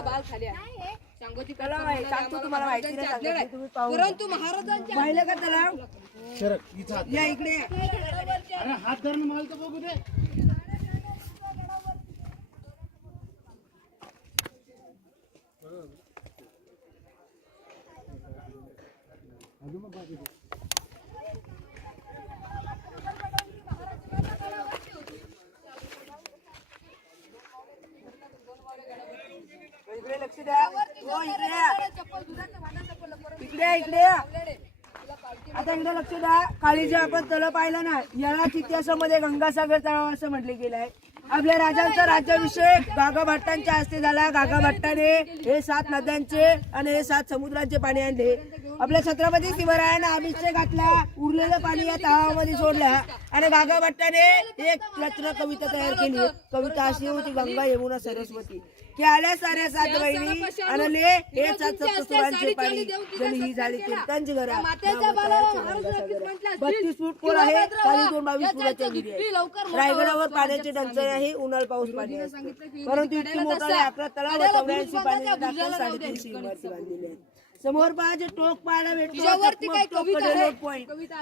बाल खाली सांगोची कला सांगतो तुम्हाला माहिती नाही परंतु महाराजांच्या पाहिलं का त्याला या इकडे अरे हात धरून माल तर बघू दे इकडे लक्ष द्या इकडे इकडे आता इकडे लक्ष द्या काळी जे आपण तळ पाहिलं ना याला इतिहासामध्ये गंगासागर तलाव असं म्हटले गेलं आहे आपल्या राजांचा राज्याभिषेक गागा भट्टांच्या हस्ते झाला गागा भट्टाने हे 7 नद्यांचे आणि हे 7 समुद्रांचे पाणी आणले आपल्या छत्रपती शिवरायांना अभिषेक घातला उरलेलं पाणी या तलावामध्ये सोडलं आणि गागा भट्टाने एक रचना कविता तयार केली कविता अशी होती गंगा यमुना सरस्वती की आल्या साऱ्या 7 बहिणी आणले हे 7 सप्तसुरांचे पाणी जली ही झाली कीर्तनची घरा 32 फूट खोल आहे खाली 22 फुटाच्या विहीर आहे रायगडावर पाण्याची टंचाई आहे उन्हाळ पाऊस पाणी असते परंतु इतकी मोठा 11 तलाव 84 पाणी 350 इमारती बांधलेल्या आहेत समोर पाहायचे टोक पाहायला भेटतो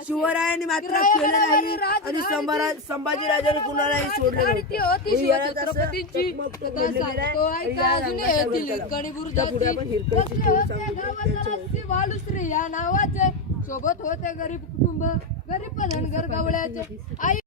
शिवरायांनी मात्र केलं नाही आणि संभाजीराजाने कुणालाही सोडले नावाचे सोबत होते गरीब कुटुंब गरीब धनगर गवळ्याचे आई